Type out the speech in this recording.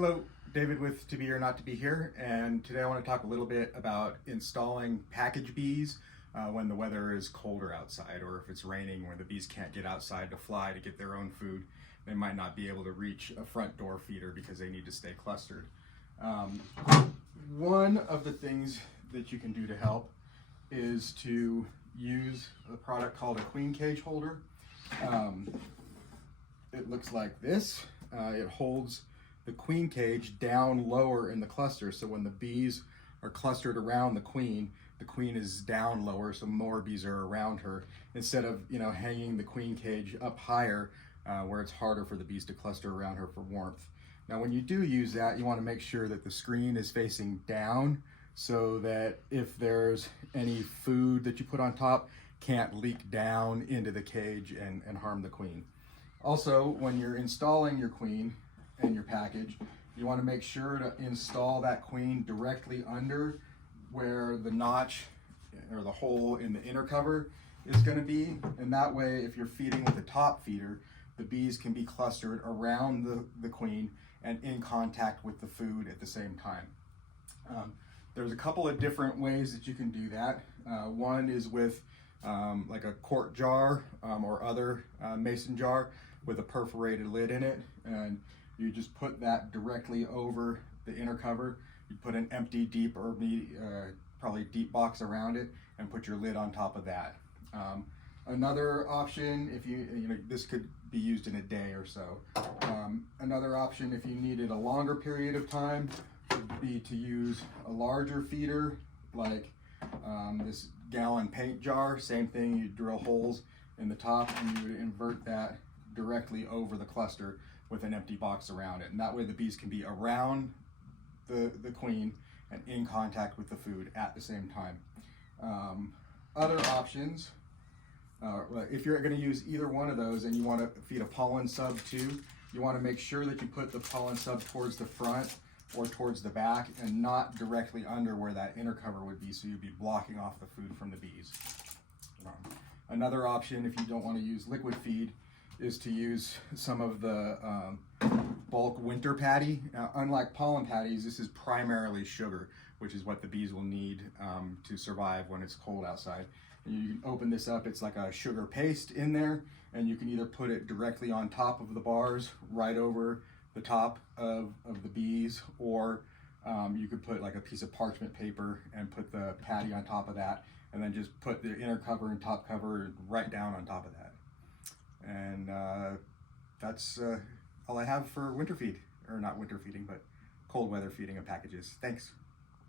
Hello, David with To Be or Not to Be Here, and today I want to talk a little bit about installing package bees when the weather is colder outside, or if it's raining where the bees can't get outside to fly to get their own food. They might not be able to reach a front door feeder because they need to stay clustered. One of the things that you can do to help is to use a product called a queen cage holder. It looks like this. It holds the queen cage down lower in the cluster, so when the bees are clustered around the queen is down lower, so more bees are around her, instead of hanging the queen cage up higher where it's harder for the bees to cluster around her for warmth. Now when you do use that, you want to make sure that the screen is facing down so that if there's any food that you put on top, can't leak down into the cage and harm the queen. Also, when you're installing your queen and your package, you want to make sure to install that queen directly under where the notch or the hole in the inner cover is going to be, and that way if you're feeding with a top feeder, the bees can be clustered around the queen and in contact with the food at the same time. There's a couple of different ways that you can do that. One is with like a quart jar or other mason jar with a perforated lid in it, and you just put that directly over the inner cover. You put an empty deep or probably deep box around it and put your lid on top of that. Another option, if this could be used in a day or so. Another option, if you needed a longer period of time, would be to use a larger feeder, like this gallon paint jar. Same thing, you drill holes in the top and you would invert that directly over the cluster with an empty box around it, and that way the bees can be around the queen and in contact with the food at the same time. Other options, if you're going to use either one of those and you want to feed a pollen sub too, you want to make sure that you put the pollen sub towards the front or towards the back and not directly under where that inner cover would be, so you'd be blocking off the food from the bees. Another option, if you don't want to use liquid feed, is to use some of the bulk winter patty. Now, unlike pollen patties, this is primarily sugar, which is what the bees will need to survive when it's cold outside. And you can open this up, it's like a sugar paste in there, and you can either put it directly on top of the bars, right over the top of the bees, or you could put like a piece of parchment paper and put the patty on top of that, and then just put the inner cover and top cover right down on top of that. And that's all I have for winter feed, or not winter feeding, but cold weather feeding of packages. Thanks.